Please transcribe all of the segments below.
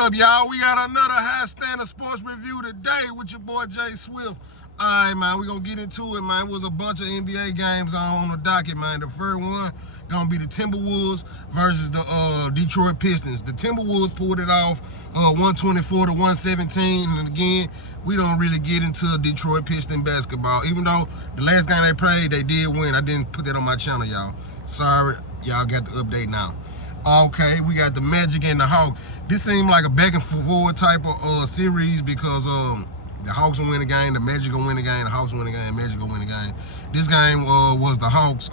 up, y'all? We got another high standard sports review today with your boy J.Swift. All right, man, we're going to get into it, man. It was a bunch of NBA games on the docket, man. The first one going to be the Timberwolves versus the Detroit Pistons. The Timberwolves pulled it off 124 to 117. And again, we don't really get into Detroit Piston basketball. Even though the last game they played, they did win. I didn't put that on my channel, y'all. Sorry, y'all got the update now. Okay, we got the Magic and the Hawks. This seemed like a back and forward type of series because the Hawks will win the game, the Magic will win the game, the Hawks will win the game, Magic will win the game. This game was the Hawks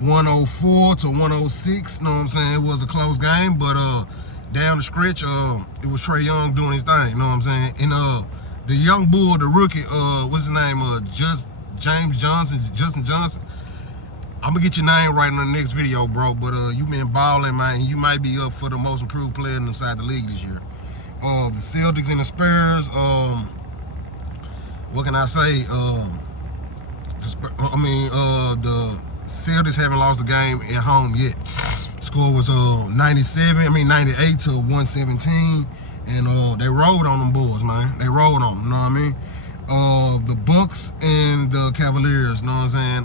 104 to 106. Know what I'm saying? It was a close game, but down the stretch, it was Trae Young doing his thing. Know what I'm saying? And the young bull, the rookie, what's his name? Justin Johnson. I'm gonna get your name right in the next video, bro. But you been balling, man. You might be up for the most improved player inside the league this year. The Celtics and the Spurs. What can I say? The Celtics haven't lost a game at home yet. Score was 98 to 117, and they rolled on them Bulls, man. They rolled on them. You know what I mean? The Bucks and the Cavaliers. You know what I'm saying?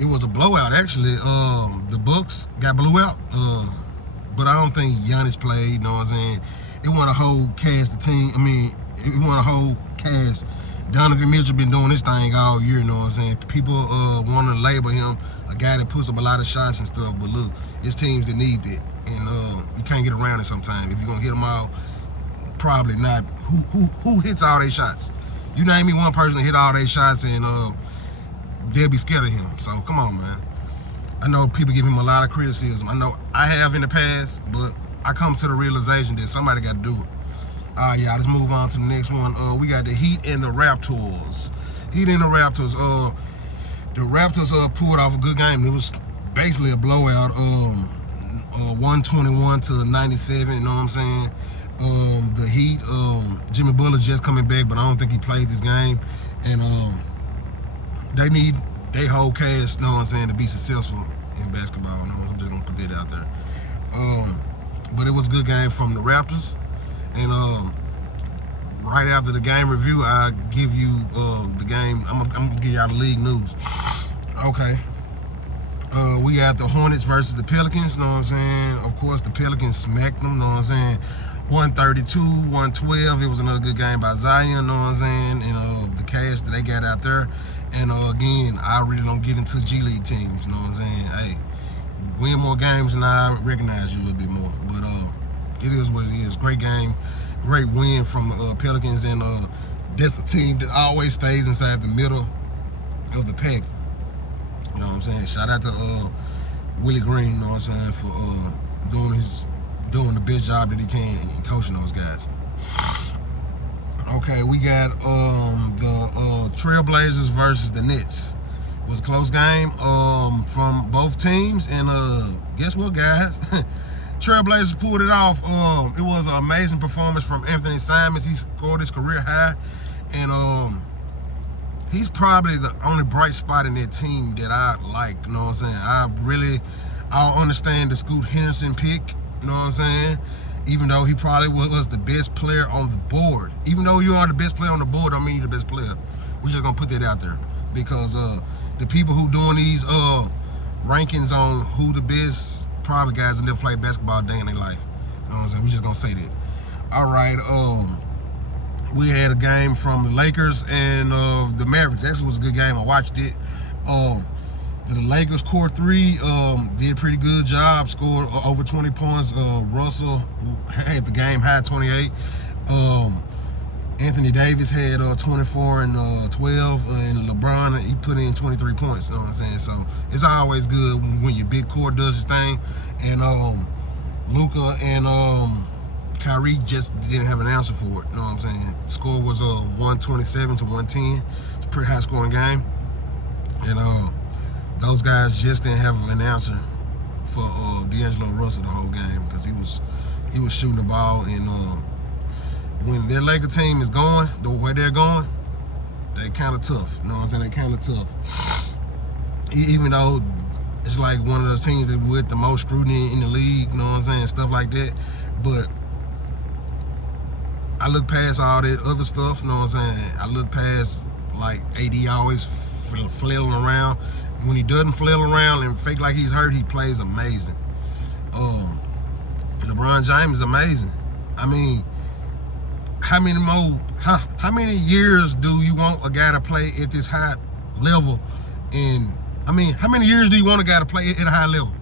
It was a blowout, actually. The Bucks got blew out, but I don't think Giannis played. You know what I'm saying? It wasn't a whole cast of team. It wasn't a whole cast. Donovan Mitchell been doing this thing all year. You know what I'm saying? People want to label him a guy that puts up a lot of shots and stuff. But look, it's teams that need that, and you can't get around it sometimes. If you're gonna hit them all, probably not. Who hits all their shots? You name me one person that hit all their shots, and they'll be scared of him. So come on, man. I know people give him a lot of criticism. I know I have in the past, but I come to the realization that somebody got to do it. All right, y'all, let's move on to the next one. We got the Heat and the Raptors. Heat and the Raptors. The Raptors pulled off a good game. It was basically a blowout. 121 to 97. You know what I'm saying? The Heat. Jimmy Butler just coming back, but I don't think he played this game. And they need their whole cast, you know what I'm saying, to be successful in basketball. You know, I'm just gonna put that out there. But it was a good game from the Raptors. And right after the game review, I'll give you the game. I'm gonna give y'all the league news. Okay. We got the Hornets versus the Pelicans, you know what I'm saying? Of course, the Pelicans smacked them, you know what I'm saying? 132, 112. It was another good game by Zion, you know what I'm saying? And the cash that they got out there. And again, I really don't get into G League teams, you know what I'm saying? Hey, win more games and I recognize you a little bit more. But it is what it is. Great game, great win from the Pelicans, and that's a team that always stays inside the middle of the pack. You know what I'm saying? Shout out to Willie Green, you know what I'm saying, for doing the best job that he can in coaching those guys. Okay, we got the Trailblazers versus the Nets. It was a close game from both teams, and guess what, guys? Trailblazers pulled it off. It was an amazing performance from Anthony Simons. He scored his career high, and he's probably the only bright spot in that team that I like. You know what I'm saying? I understand the Scoot Henderson pick. You know what I'm saying? Even though he probably was the best player on the board. Even though you are the best player on the board, don't mean you're the best player. We're just gonna put that out there, because the people who doing these rankings on who the best probably guys that never played basketball a day in their life. You know what I'm saying? We're just gonna say that. All right. We had a game from the Lakers and the Mavericks. Actually, was a good game. I watched it. The Lakers core three did a pretty good job. Scored over 20 points. Russell had the game high 28. Anthony Davis had 24 and 12, and LeBron, he put in 23 points. You know what I'm saying? So it's always good when your big core does his thing. And Luka and Kyrie just didn't have an answer for it. You know what I'm saying? The score was 127 to 110. It's a pretty high scoring game. And those guys just didn't have an answer for D'Angelo Russell the whole game, because he was shooting the ball. And when their Laker team is going the way they're going, they kind of tough. You know what I'm saying? They kind of tough. Even though it's like one of those teams that with the most scrutiny in the league, you know what I'm saying, stuff like that. But I look past all that other stuff, you know what I'm saying? I look past, like, AD always flailing around. When he doesn't flail around and fake like he's hurt, he plays amazing. LeBron James is amazing. I mean, how many years do you want a guy to play at this high level? And I mean, how many years do you want a guy to play at a high level?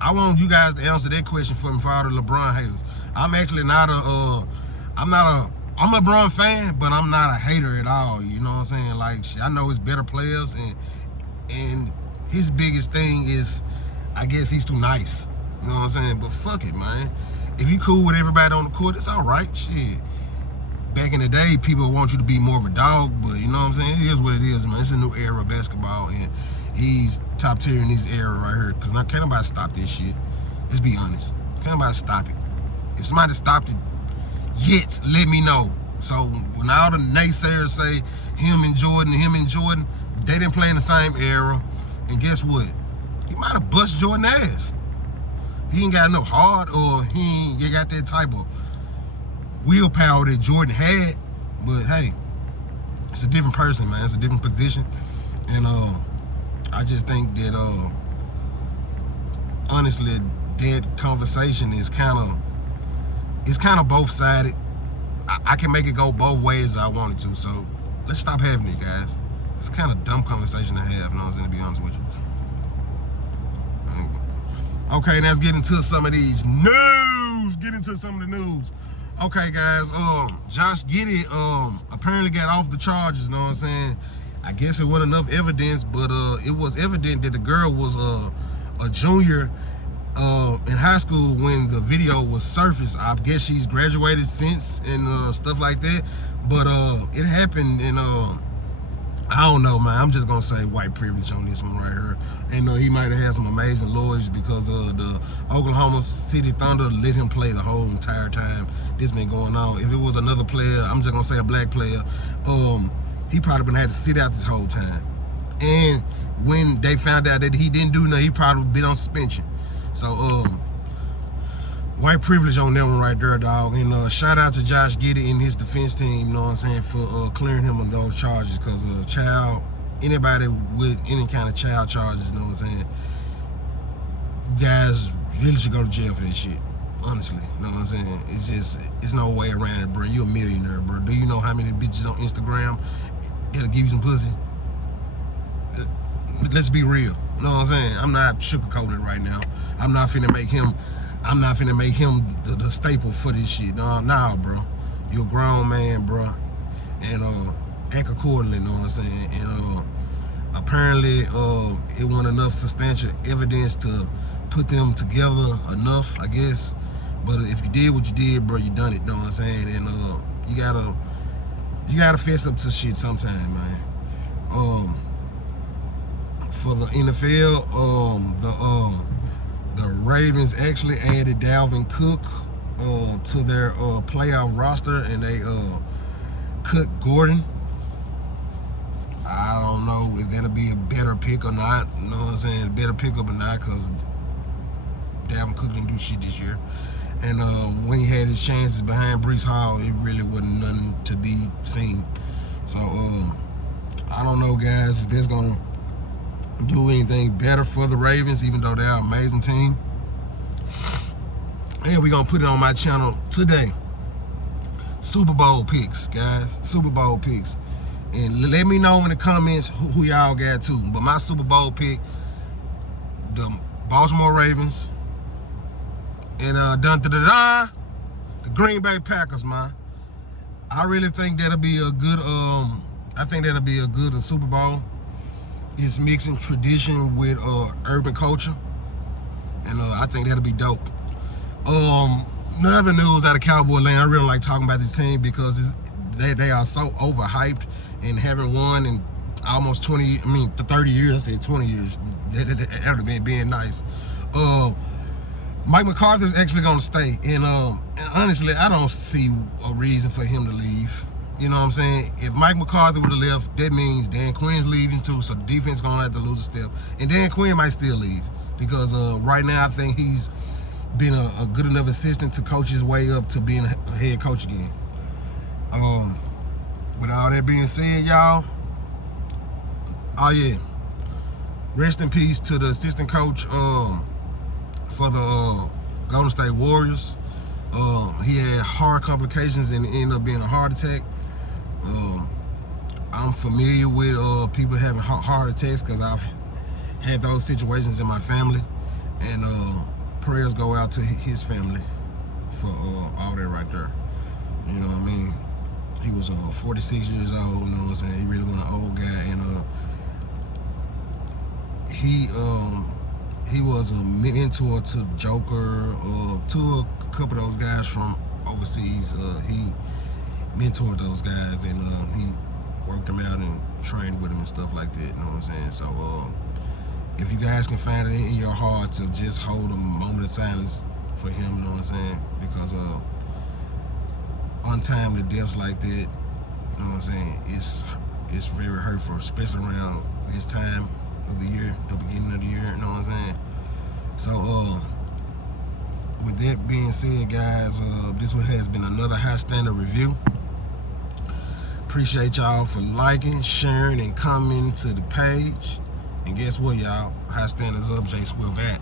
I want you guys to answer that question for me, for all the LeBron haters. I'm actually not I'm a LeBron fan, but I'm not a hater at all. You know what I'm saying? Like, I know it's better players, and his biggest thing is, I guess he's too nice. You know what I'm saying? But fuck it, man. If you cool with everybody on the court, it's all right. Shit. Back in the day, people want you to be more of a dog, but you know what I'm saying? It is what it is, man. It's a new era of basketball, and he's top tier in this era right here. Because can't nobody stop this shit. Let's be honest. Can't nobody stop it. If somebody stopped it yet, let me know. So when all the naysayers say him and Jordan, they didn't play in the same era. And guess what? He might have bust Jordan ass. He ain't got enough heart, or he ain't got that type of willpower that Jordan had. But hey, it's a different person, man. It's a different position. And I just think that honestly, that conversation is kind of both-sided. I can make it go both ways I wanted to. So let's stop having it, guys. It's kind of dumb conversation to have, you know what I'm saying, to be honest with you. Okay, now let's get into some of these news. Get into some of the news. Okay, guys, Josh Giddy apparently got off the charges, you know what I'm saying? I guess it wasn't enough evidence, but it was evident that the girl was a junior in high school when the video was surfaced. I guess she's graduated since and stuff like that. But it happened in I don't know, man. I'm just gonna say white privilege on this one right here. And he might have had some amazing lawyers, because the Oklahoma City Thunder let him play the whole entire time this been going on. If it was another player, I'm just gonna say a black player, he probably been had to sit out this whole time. And when they found out that he didn't do nothing, he probably been on suspension. So white privilege on that one right there, dog. And shout out to Josh Giddy and his defense team, you know what I'm saying, for clearing him of those charges. Because anybody with any kind of child charges, you know what I'm saying, you guys really should go to jail for that shit. Honestly, you know what I'm saying? It's no way around it, bro. You're a millionaire, bro. Do you know how many bitches on Instagram that'll give you some pussy? Let's be real. You know what I'm saying? I'm not sugarcoating it right now. I'm not finna make him the staple for this shit. Nah, bro. You're a grown man, bro. And act accordingly, you know what I'm saying? And apparently it wasn't enough substantial evidence to put them together enough, I guess. But if you did what you did, bro, you done it, you know what I'm saying? And you gotta fess up to shit sometime, man. For the NFL, the Ravens actually added Dalvin Cook to their playoff roster, and they cut Gordon. I don't know if that'll be a better pick or not. You know what I'm saying? Better pickup or not, because Dalvin Cook didn't do shit this year. And when he had his chances behind Breece Hall, it really wasn't nothing to be seen. So I don't know, guys, if that's gonna do anything better for the Ravens, even though they're an amazing team. And we're gonna put it on my channel today. Super Bowl picks, guys. Super Bowl picks. And let me know in the comments who y'all got too. But my Super Bowl pick, the Baltimore Ravens, and the Green Bay Packers, man. I really think that'll be a good Super Bowl. It's mixing tradition with urban culture, and I think that'll be dope. Another news out of Cowboy land, I really like talking about this team because they are so overhyped, and haven't won in almost 30 years. I said 20 years. That would have been being nice. Mike McCarthy is actually going to stay, and honestly, I don't see a reason for him to leave. You know what I'm saying? If Mike McCarthy would have left, that means Dan Quinn's leaving too, so the defense going to have to lose a step. And Dan Quinn might still leave because right now I think he's been a good enough assistant to coach his way up to being a head coach again. With all that being said, y'all, oh yeah, rest in peace to the assistant coach for the Golden State Warriors. He had heart complications and it ended up being a heart attack. I'm familiar with people having heart attacks because I've had those situations in my family, and prayers go out to his family for all that right there. You know what I mean? He was 46 years old, you know what I'm saying? He really was an old guy, and he was a mentor to Joker, to a couple of those guys from overseas. He mentored those guys, and he worked them out and trained with them and stuff like that, you know what I'm saying? So if you guys can find it in your heart to just hold a moment of silence for him, you know what I'm saying? Because untimely deaths like that, you know what I'm saying, it's very hurtful, especially around this time of the year, the beginning of the year, you know what I'm saying? So with that being said, guys, this one has been another High Standard review. Appreciate y'all for liking, sharing, and commenting to the page. And guess what, y'all? High Standards up, J.Swift at.